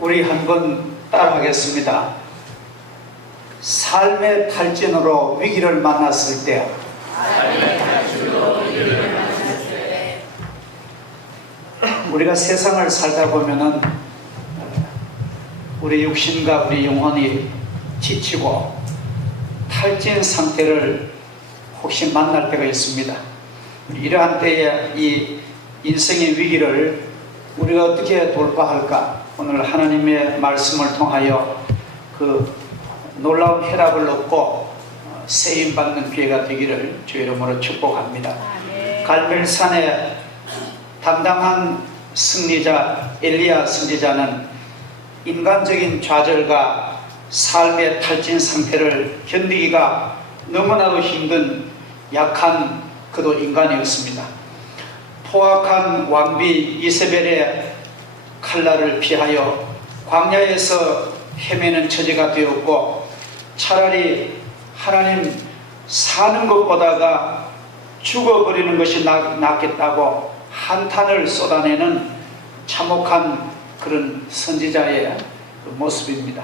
우리 한번 따라하겠습니다. 삶의 탈진으로 위기를 만났을 때, 우리가 세상을 살다 보면은 우리 육신과 우리 영혼이 지치고 탈진 상태를 혹시 만날 때가 있습니다. 이러한 때에 이 인생의 위기를 우리가 어떻게 돌파할까? 오늘 하나님의 말씀을 통하여 그 놀라운 해답을 얻고 세임받는 기회가 되기를 주 이름으로 축복합니다. 갈멜산의 당당한 승리자 엘리야 선지자는 인간적인 좌절과 삶의 탈진 상태를 견디기가 너무나도 힘든 약한 그도 인간이었습니다. 포악한 왕비 이세벨의 칼날을 피하여 광야에서 헤매는 처지가 되었고, 차라리 하나님 사는 것보다가 죽어버리는 것이 낫겠다고 한탄을 쏟아내는 참혹한 그런 선지자의 모습입니다.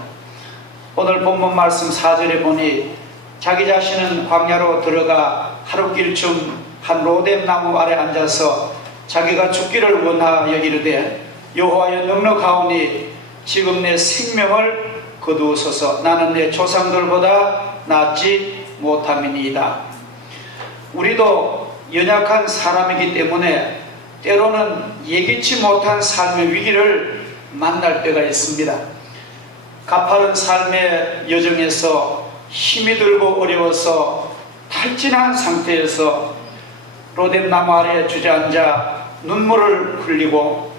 오늘 본문 말씀 4절에 보니 자기 자신은 광야로 들어가 하룻길쯤 한 로뎀 나무 아래 앉아서 자기가 죽기를 원하여 이르되, 여호와여 넉넉하오니 지금 내 생명을 거두소서. 나는 내 조상들보다 낫지 못함이니이다. 우리도 연약한 사람이기 때문에 때로는 예기치 못한 삶의 위기를 만날 때가 있습니다. 가파른 삶의 여정에서 힘이 들고 어려워서 탈진한 상태에서 로뎀나무 아래 주저앉아 눈물을 흘리고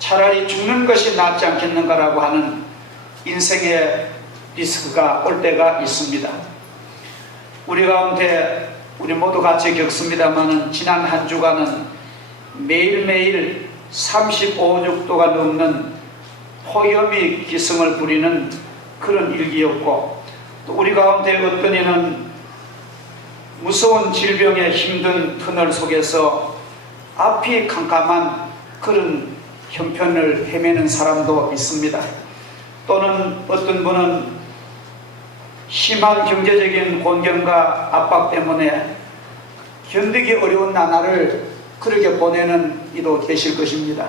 차라리 죽는 것이 낫지 않겠는가라고 하는 인생의 리스크가 올 때가 있습니다. 우리 가운데 우리 모두 같이 겪습니다만 지난 한 주간은 매일매일 35~6도가 넘는 폭염이 기승을 부리는 그런 일기였고, 또 우리 가운데 어떤 이는 무서운 질병의 힘든 터널 속에서 앞이 캄캄한 그런 형편을 헤매는 사람도 있습니다. 또는 어떤 분은 심한 경제적인 곤경과 압박 때문에 견디기 어려운 나날을 그렇게 보내는 이도 계실 것입니다.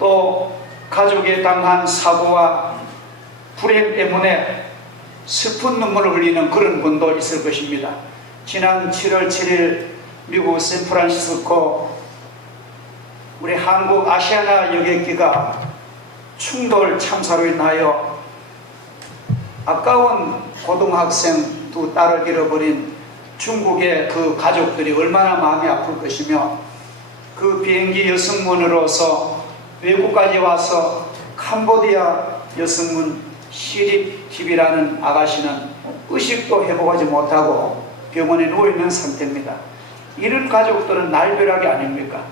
또 가족에 당한 사고와 불행 때문에 슬픈 눈물을 흘리는 그런 분도 있을 것입니다. 지난 7월 7일 미국 샌프란시스코 우리 한국 아시아나 여객기가 충돌 참사로 인하여 아까운 고등학생 두 딸을 잃어버린 중국의 그 가족들이 얼마나 마음이 아플 것이며, 그 비행기 여승문으로서 외국까지 와서 캄보디아 여승문 시립TV라는 아가씨는 의식도 회복하지 못하고 병원에 누워있는 상태입니다. 이런 가족들은 날벼락이 아닙니까?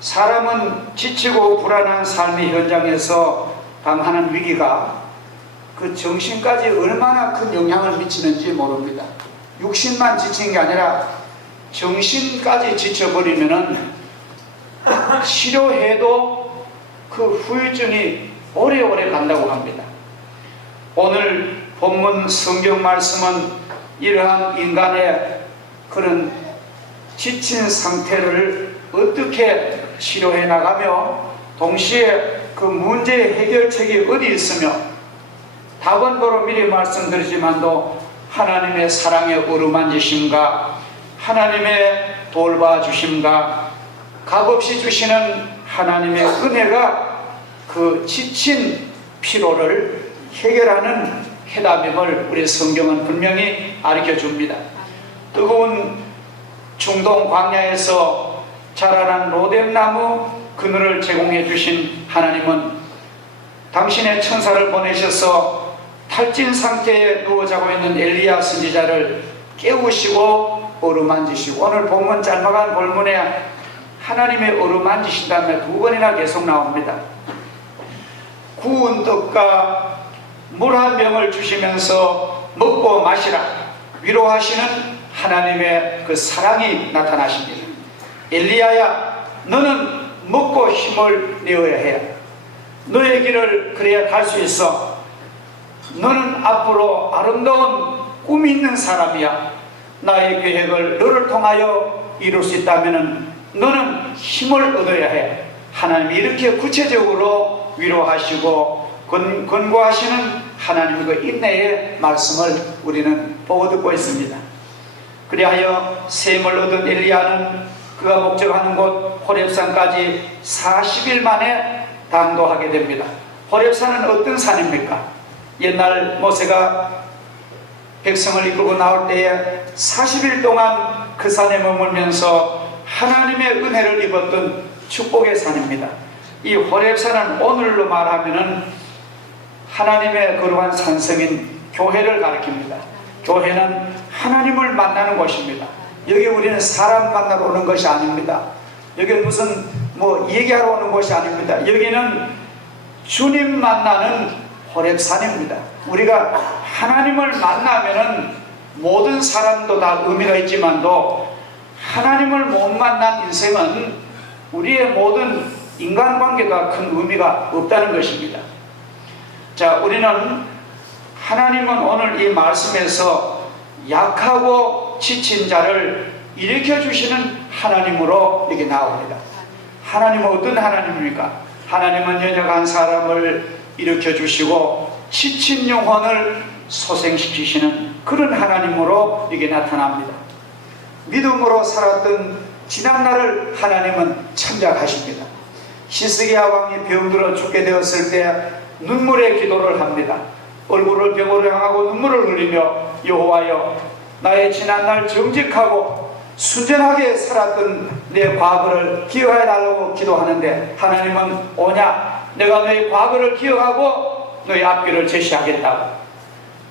사람은 지치고 불안한 삶의 현장에서 당하는 위기가 그 정신까지 얼마나 큰 영향을 미치는지 모릅니다. 육신만 지친 게 아니라 정신까지 지쳐버리면은 치료해도 그 후유증이 오래오래 간다고 합니다. 오늘 본문 성경 말씀은 이러한 인간의 그런 지친 상태를 어떻게 치료해 나가며 동시에 그 문제의 해결책이 어디 있으며, 답은 바로 미리 말씀드리지만도 하나님의 사랑의 어루만지심과 하나님의 돌봐주심과 값없이 주시는 하나님의 은혜가 그 지친 피로를 해결하는 해답임을 우리 성경은 분명히 가르쳐줍니다. 뜨거운 중동 광야에서 자라난 로뎀나무 그늘을 제공해 주신 하나님은 당신의 천사를 보내셔서 탈진 상태에 누워 자고 있는 엘리야 선지자를 깨우시고 어루만지시고, 오늘 본문 짤막한 본문에 하나님의 어루만지신다며 2번이나 계속 나옵니다. 구운 떡과 물 한 병을 주시면서 먹고 마시라 위로하시는 하나님의 그 사랑이 나타나십니다. 엘리야야, 너는 먹고 힘을 내어야 해. 너의 길을 그래야 갈 수 있어. 너는 앞으로 아름다운 꿈이 있는 사람이야. 나의 계획을 너를 통하여 이룰 수 있다면 너는 힘을 얻어야 해. 하나님이 이렇게 구체적으로 위로하시고 권고하시는 하나님의 그 인내의 말씀을 우리는 보고 듣고 있습니다. 그리하여 셈을 얻은 엘리야는 그가 목적하는 곳 호렙산까지 40일 만에 당도하게 됩니다. 호렙산은 어떤 산입니까? 옛날 모세가 백성을 이끌고 나올 때에 40일 동안 그 산에 머물면서 하나님의 은혜를 입었던 축복의 산입니다. 이 호렙산은 오늘로 말하면은 하나님의 거룩한 산성인 교회를 가리킵니다. 교회는 하나님을 만나는 곳입니다. 여기 우리는 사람 만나러 오는 것이 아닙니다. 여기는 무슨 얘기하러 오는 곳이 아닙니다. 여기는 주님 만나는 호렙산입니다. 우리가 하나님을 만나면은 모든 사람도 다 의미가 있지만도 하나님을 못 만난 인생은 우리의 모든 인간관계가 큰 의미가 없다는 것입니다. 자, 우리는 하나님은 오늘 이 말씀에서 약하고 지친 자를 일으켜 주시는 하나님으로 이렇게 나옵니다. 하나님은 어떤 하나님입니까? 하나님은 연약한 사람을 일으켜 주시고 지친 영혼을 소생시키시는 그런 하나님으로 이게 나타납니다. 믿음으로 살았던 지난날을 하나님은 참작하십니다. 히스기야 왕이 병들어 죽게 되었을 때 눈물의 기도를 합니다. 얼굴을 벽으로 향하고 눈물을 흘리며 여호와여, 나의 지난날 정직하고 순전하게 살았던 내 과거를 기억해 달라고 기도하는데 하나님은 오냐? 내가 너의 과거를 기억하고 너의 앞길을 제시하겠다고.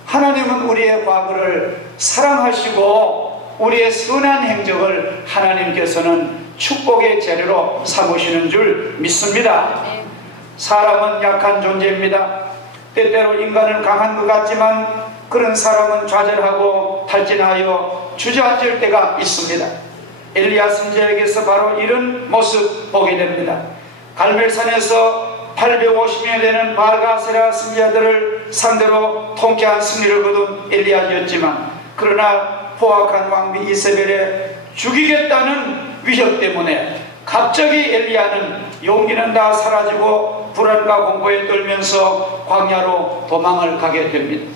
하나님은 우리의 과거를 사랑하시고 우리의 선한 행적을 하나님께서는 축복의 재료로 삼으시는 줄 믿습니다. 사람은 약한 존재입니다. 때때로 인간은 강한 것 같지만 그런 사람은 좌절하고 탈진하여 주저앉을 때가 있습니다. 엘리야 선지자에게서 바로 이런 모습 보게 됩니다. 갈멜산에서 850여 되는 바알가세라 선지자들을 상대로 통쾌한 승리를 거둔 엘리야였지만 그러나 포악한 왕비 이세벨의 죽이겠다는 위협 때문에 갑자기 엘리야는 용기는 다 사라지고 불안과 공포에 떨면서 광야로 도망을 가게 됩니다.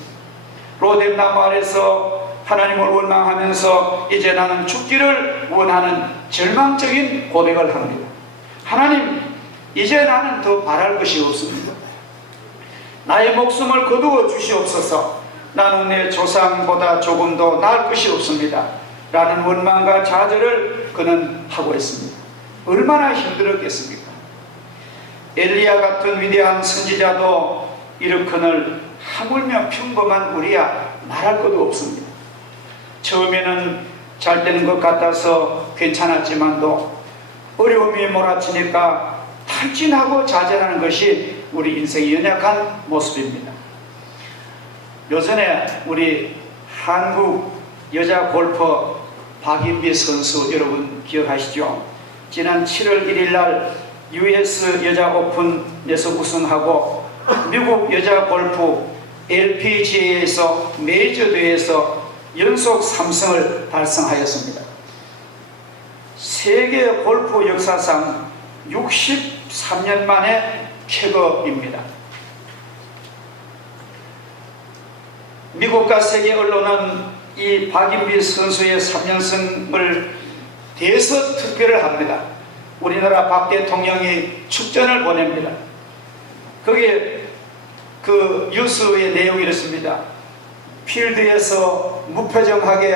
로뎀 나무 아래서 하나님을 원망하면서 이제 나는 죽기를 원하는 절망적인 고백을 합니다. 하나님, 이제 나는 더 바랄 것이 없습니다. 나의 목숨을 거두어 주시옵소서. 나는 내 조상보다 조금 더 나을 것이 없습니다. 라는 원망과 좌절을 그는 하고 있습니다. 얼마나 힘들었겠습니까? 엘리야 같은 위대한 선지자도 이렇거늘 하물며 평범한 우리야 말할 것도 없습니다. 처음에는 잘 되는 것 같아서 괜찮았지만도 어려움이 몰아치니까 탈진하고 좌절하는 것이 우리 인생의 연약한 모습입니다. 요전에 우리 한국 여자 골퍼 박인비 선수 여러분 기억하시죠? 지난 7월 1일 날 US 여자 오픈에서 우승하고 미국 여자 골프 LPGA에서 메이저 대회에서 연속 3승을 달성하였습니다. 세계 골프 역사상 63년 만의 쾌거입니다. 미국과 세계 언론은 이 박인비 선수의 3연승을 대서 특별을 합니다. 우리나라 박 대통령이 축전을 보냅니다. 거기에 그 뉴스의 내용이 이렇습니다. 필드에서 무표정하게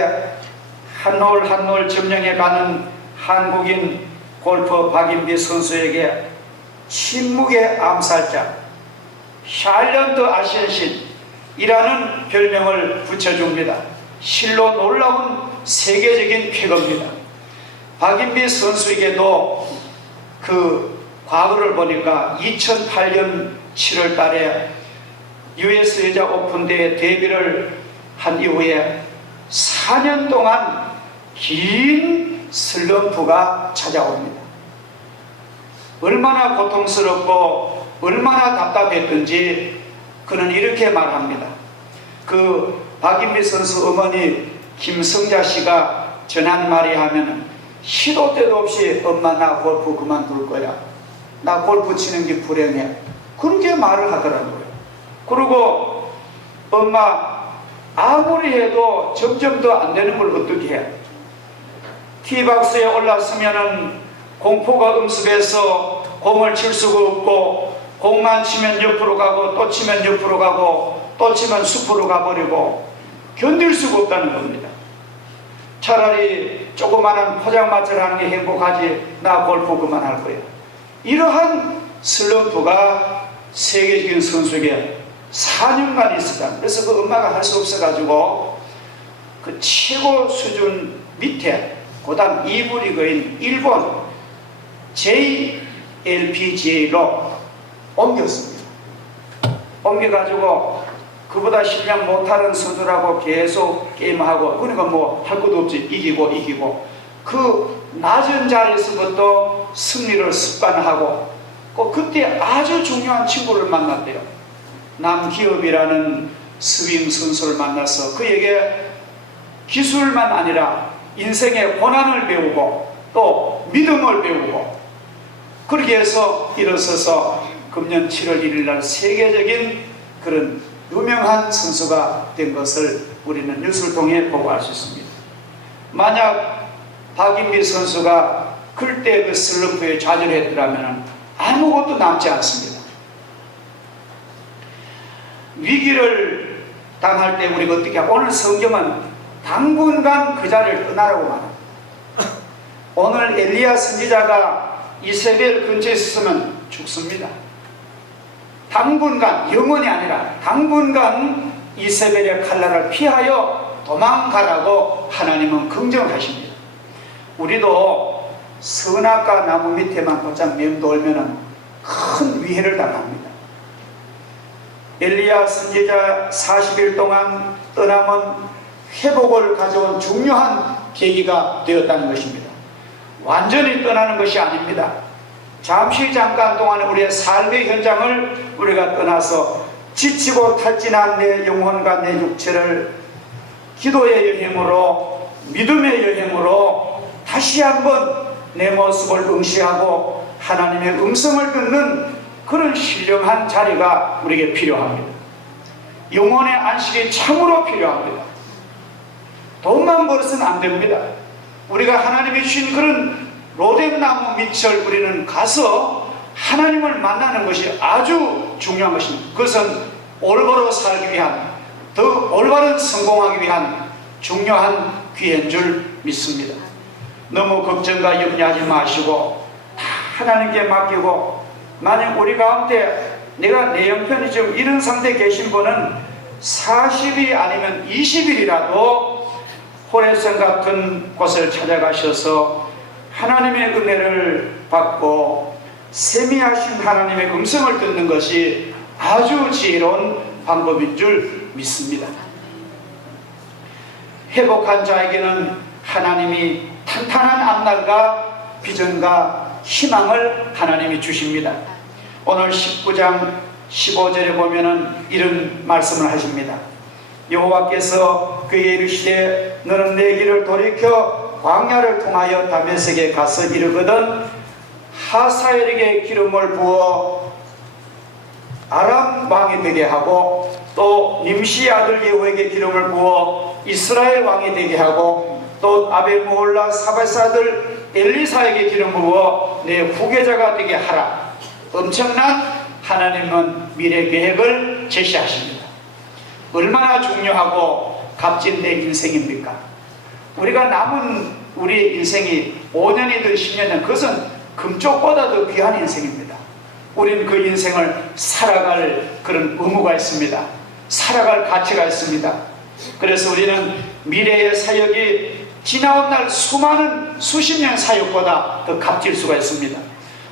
한 홀 한 홀 점령해 가는 한국인 골퍼 박인비 선수에게 침묵의 암살자 샬런트 아시안신이라는 별명을 붙여줍니다. 실로 놀라운 세계적인 쾌거입니다. 박인비 선수에게도 그 과거를 보니까 2008년 7월 달에 US 여자 오픈대회 데뷔를 한 이후에 4년 동안 긴 슬럼프가 찾아옵니다. 얼마나 고통스럽고 얼마나 응답했든지 그는 이렇게 말합니다. 그 박인비 선수 어머니 김성자 씨가 전한 말이 하면은 시도 때도 없이 엄마 나 골프 그만둘 거야. 나 골프 치는 게 불행해. 그렇게 말을 하더라고요. 그리고 엄마 아무리 해도 점점 더 안 되는 걸 어떻게 해? 티박스에 올랐으면은 공포가 음습해서 공을 칠 수가 없고 공만 치면 옆으로 가고 또 치면 옆으로 가고 또 치면 숲으로 가버리고 견딜 수가 없다는 겁니다. 차라리 조그마한 포장마차를 하는 게 행복하지 나 골프 그만할 거야. 이러한 슬럼프가 세계적인 선수에게 4년간 있었다. 그래서 그 엄마가 할 수 없어가지고 그 최고 수준 밑에 그 다음 2부 리그인 일본 JLPGA로 옮겼습니다. 옮겨가지고 그보다 실력 못하는 선수라고 계속 게임하고 그러니까 뭐 할 것도 없지. 이기고 그 낮은 자리에서부터 승리를 습관하고 그때 아주 중요한 친구를 만났대요. 남기업이라는 스윙 선수를 만나서 그에게 기술만 아니라 인생의 고난을 배우고 또 믿음을 배우고 그렇게 해서 일어서서 금년 7월 1일 날 세계적인 그런 유명한 선수가 된 것을 우리는 뉴스를 통해 보고 알 수 있습니다. 만약 박인비 선수가 그때 그 슬럼프에 좌절했더라면 아무것도 남지 않습니다. 위기를 당할 때 우리가 어떻게 하고 오늘 성경은 당분간 그 자리를 떠나라고 말합니다. 오늘 엘리야 선지자가 이세벨 근처에 있었으면 죽습니다. 당분간, 영원이 아니라 당분간 이세벨의 칼날을 피하여 도망가라고 하나님은 긍정하십니다. 우리도 선악과 나무 밑에만 곧장 맴돌면 큰 위해를 당합니다. 엘리야 선지자 40일 동안 떠남은 회복을 가져온 중요한 계기가 되었다는 것입니다. 완전히 떠나는 것이 아닙니다. 잠시 잠깐 동안 우리의 삶의 현장을 우리가 떠나서 지치고 탈진한 내 영혼과 내 육체를 기도의 여행으로 믿음의 여행으로 다시 한번 내 모습을 응시하고 하나님의 음성을 듣는 그런 신령한 자리가 우리에게 필요합니다. 영혼의 안식이 참으로 필요합니다. 돈만 벌어서는 안 됩니다. 우리가 하나님이 주신 그런 로뎀나무 밑을 우리는 가서 하나님을 만나는 것이 아주 중요한 것입니다. 그것은 올바로 살기 위한, 더 올바른 성공하기 위한 중요한 기회인 줄 믿습니다. 너무 걱정과 염려하지 마시고 다 하나님께 맡기고, 만약 우리 가운데 내가 내 형편이 지금 이런 상태에 계신 분은 40일 아니면 20일이라도 호레산 같은 곳을 찾아가셔서 하나님의 은혜를 받고 세미하신 하나님의 음성을 듣는 것이 아주 지혜로운 방법인 줄 믿습니다. 회복한 자에게는 하나님이 탄탄한 앞날과 비전과 희망을 하나님이 주십니다. 오늘 19장 15절에 보면은 이런 말씀을 하십니다. 여호와께서 그에게 이르시되 너는 내 길을 돌이켜 광야를 통하여 다메섹에 가서 이르거든 하사엘에게 기름을 부어 아람 왕이 되게 하고 또 님시 아들 예후에게 기름을 부어 이스라엘 왕이 되게 하고 또 아벨므홀라 사바스 아들 엘리사에게 기름 부어 내 후계자가 되게 하라. 엄청난 하나님은 미래 계획을 제시하십니다. 얼마나 중요하고 값진 내 인생입니까? 우리가 남은 우리의 인생이 5년이든 10년이든 그것은 금쪽보다도 귀한 인생입니다. 우리는 그 인생을 살아갈 그런 의무가 있습니다. 살아갈 가치가 있습니다. 그래서 우리는 미래의 사역이 지나온 날 수많은 수십 년 사역보다 더 값질 수가 있습니다.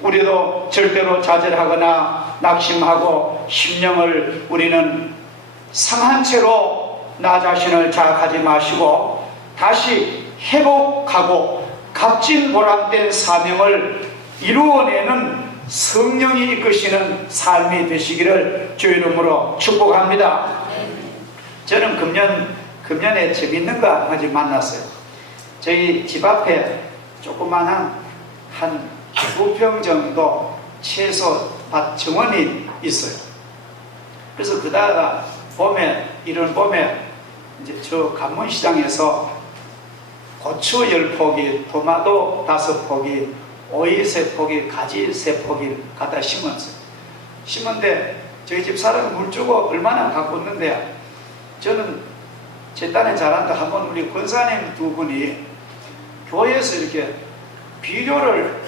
우리도 절대로 좌절하거나 낙심하고 심령을 우리는 상한 채로 나 자신을 자각하지 마시고 다시 회복하고 값진 보람된 사명을 이루어내는 성령이 이끄시는 삶이 되시기를 주 이름으로 축복합니다. 저는 금년에 재밌는 거 한 가지 만났어요. 저희 집 앞에 조그만한 한 2평 정도 채소 밭 정원이 있어요. 그래서 그다가 이런 봄에 이제 저 관문시장에서 고추 10포기, 토마토 5포기, 오이 3포기, 가지 3포기 갖다 심었어요. 심었는데 저희 집 사람 물 주고 얼마나 가꿨는데, 저는 제 딴에 잘한다 한번 우리 권사님 두 분이 교회에서 이렇게 비료를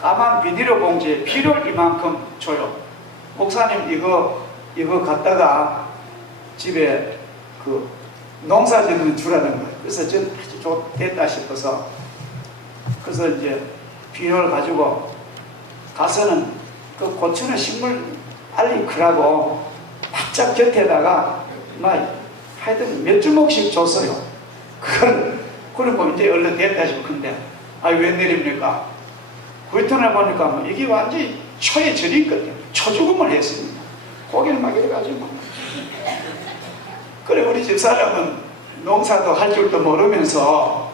까만 비닐로 봉지에 비료를 이만큼 줘요. 목사님 이거 갖다가 집에 그 농사 짓는 주라는 거예요. 그래서 저는 아주 좋겠다 싶어서, 그래서 이제 비료를 가지고 가서는 그 고추는 식물 빨리 크라고 바짝 곁에다가 막 하여튼 몇 주먹씩 줬어요. 그리고 이제 얼른 됐다 싶은데, 웬일입니까? 그 이튿날 보니까 이게 완전히 초에 절이거든요. 초죽음을 했습니다. 고기를 막 이래가지고. 그래, 우리 집사람은 농사도 할 줄도 모르면서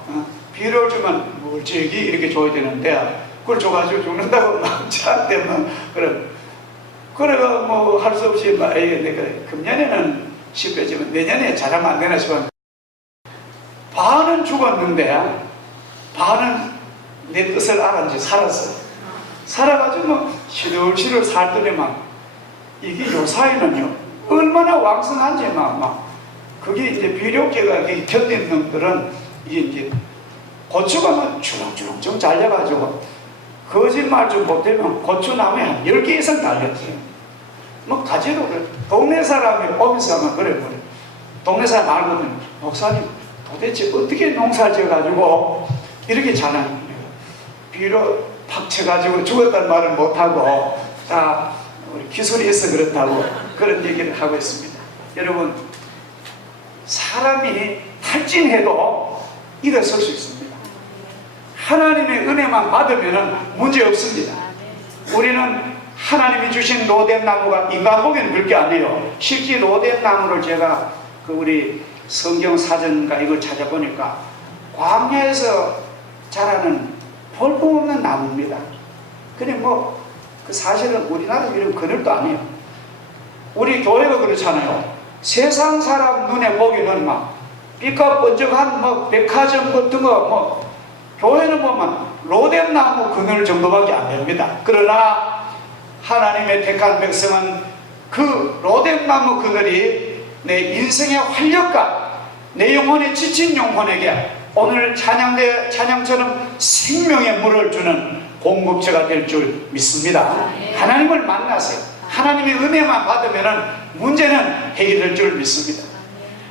비료를 주면 멀찍이 이렇게 줘야 되는데, 그걸 줘가지고 죽는다고 막 저한테 그래 뭐 할 수 없이 내가 금년에는 실패지만 내년에 잘하면 안 되나 싶었는데, 반은 죽었는데 반은 내 뜻을 알았는지 살았어요. 살아가지고 시들시들 살더니만 이게 요사이는요 얼마나 왕성한지 그게 이제 비료계가 곁에 있는 놈들은 이게 이제 고추가 막 주렁주렁 좀 잘려가지고 거짓말 좀 못하면 고추나무에 한 10개 이상 달렸어요. 가지로 그래. 동네 사람이 오면서 하면 그래. 동네 사람 알거든. 목사님 도대체 어떻게 농사 지어가지고 이렇게 잘하는 거예요. 비료 팍 쳐가지고 죽었다는 말을 못하고 다 우리 기술이 있어 그렇다고 그런 얘기를 하고 있습니다. 여러분, 사람이 탈진해도 일어설 수 있습니다. 하나님의 은혜만 받으면 문제 없습니다. 우리는 하나님이 주신 로뎀 나무가 인간 보기에는 별게 아니에요. 실제 로뎀 나무를 제가 우리 성경 사전가 이걸 찾아보니까 광야에서 자라는 볼품없는 나무입니다. 근데 사실은 우리나라 이런 그늘도 아니에요. 우리 교회가 그렇잖아요. 세상 사람 눈에 보기는 빛과 번쩍한 백화점 같은 거 교회는 보면 로뎀 나무 그늘 정도밖에 안 됩니다. 그러나 하나님의 택한 백성은 그 로뎀 나무 그늘이 내 인생의 활력과 내 영혼에 지친 영혼에게 오늘 찬양처럼 생명의 물을 주는 공급처가 될 줄 믿습니다. 하나님을 만나세요. 하나님의 은혜만 받으면 문제는 해결될 줄 믿습니다.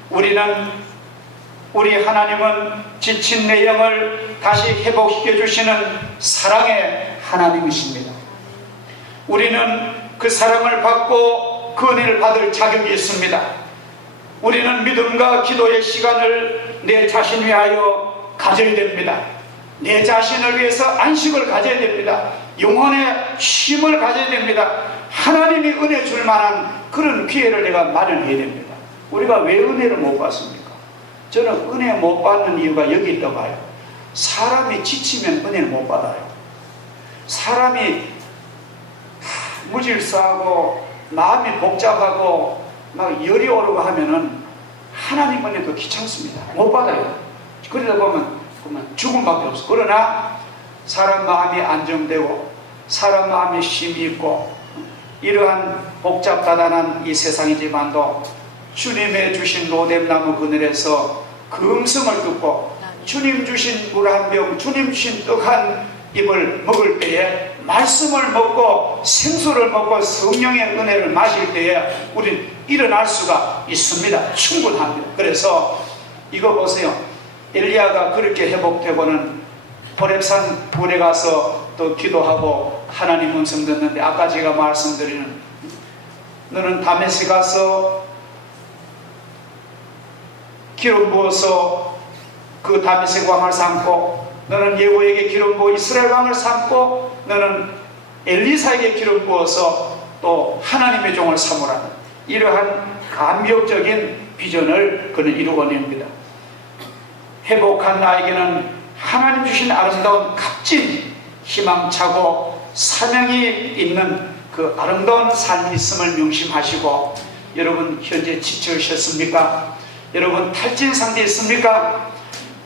우리 하나님은 지친 내 영을 다시 회복시켜 주시는 사랑의 하나님이십니다. 우리는 그 사랑을 받고 그 은혜를 받을 자격이 있습니다. 우리는 믿음과 기도의 시간을 내 자신 위하여 가져야 됩니다. 내 자신을 위해서 안식을 가져야 됩니다. 영혼의 쉼을 가져야 됩니다. 하나님이 은혜 줄 만한 그런 기회를 내가 마련해야 됩니다. 우리가 왜 은혜를 못 받습니까? 저는 은혜 못 받는 이유가 여기 있다고 봐요. 사람이 지치면 은혜를 못 받아요. 사람이 무질서하고 마음이 복잡하고 열이 오르고 하면은 하나님 은혜도 귀찮습니다. 못 받아요. 그러다 보면 죽음밖에 없어. 그러나 사람 마음이 안정되고 사람 마음이 쉼이 있고 이러한 복잡다단한 이 세상이지만도 주님의 주신 로뎀나무 그늘에서 그 음성을 듣고 주님 주신 물 한 병, 주님 주신 떡 한 입을 먹을 때에, 말씀을 먹고 생수를 먹고 성령의 은혜를 마실 때에 우리는 일어날 수가 있습니다. 충분합니다. 그래서 이거 보세요. 엘리야가 그렇게 회복되고는 호렙산 불에 가서 또 기도하고 하나님 음성 듣는데, 아까 제가 말씀드리는 너는 다메섹 가서 기름 부어서 그 다메섹 왕을 삼고, 너는 예후에게 기름 부어 이스라엘 왕을 삼고, 너는 엘리사에게 기름 부어서 또 하나님의 종을 삼으라는 이러한 감격적인 비전을 그는 이루어냅니다. 회복한 나에게는 하나님 주신 아름다운 값진 희망차고 사명이 있는 그 아름다운 삶이 있음을 명심하시고, 여러분 현재 지쳐오셨습니까? 여러분 탈진 상태에 있습니까?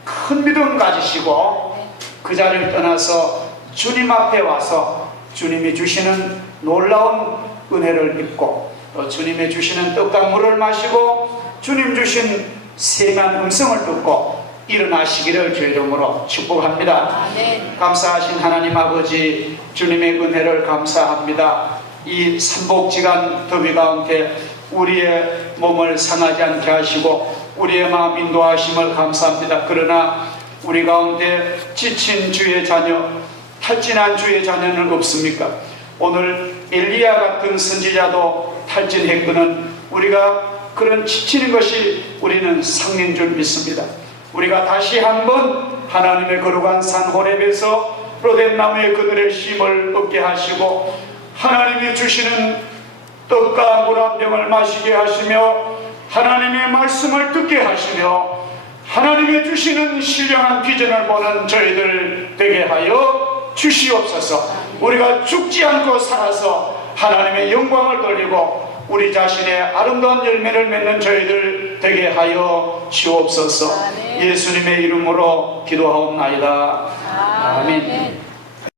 큰 믿음 가지시고 그 자리를 떠나서 주님 앞에 와서 주님이 주시는 놀라운 은혜를 믿고 또 주님이 주시는 떡과 물을 마시고 주님 주신 세미한 음성을 듣고 일어나시기를 주의 이름으로 축복합니다. 아멘. 감사하신 하나님 아버지, 주님의 은혜를 감사합니다. 이 삼복지간 더위 가운데 우리의 몸을 상하지 않게 하시고 우리의 마음 인도하심을 감사합니다. 그러나 우리 가운데 지친 주의 자녀, 탈진한 주의 자녀는 없습니까? 오늘 엘리야 같은 선지자도 탈진했거든 우리가 그런 지치는 것이 우리는 상인 줄 믿습니다. 우리가 다시 한번 하나님의 거룩한 산 호렙에서 로뎀 나무의 그늘의 쉼을 얻게 하시고 하나님이 주시는 떡과 물 한 병을 마시게 하시며 하나님의 말씀을 듣게 하시며 하나님의 주시는 신령한 비전을 보는 저희들 되게 하여 주시옵소서. 우리가 죽지 않고 살아서 하나님의 영광을 돌리고 우리 자신의 아름다운 열매를 맺는 저희들 되게 하여 주옵소서. 예수님의 이름으로 기도하옵나이다. 아멘.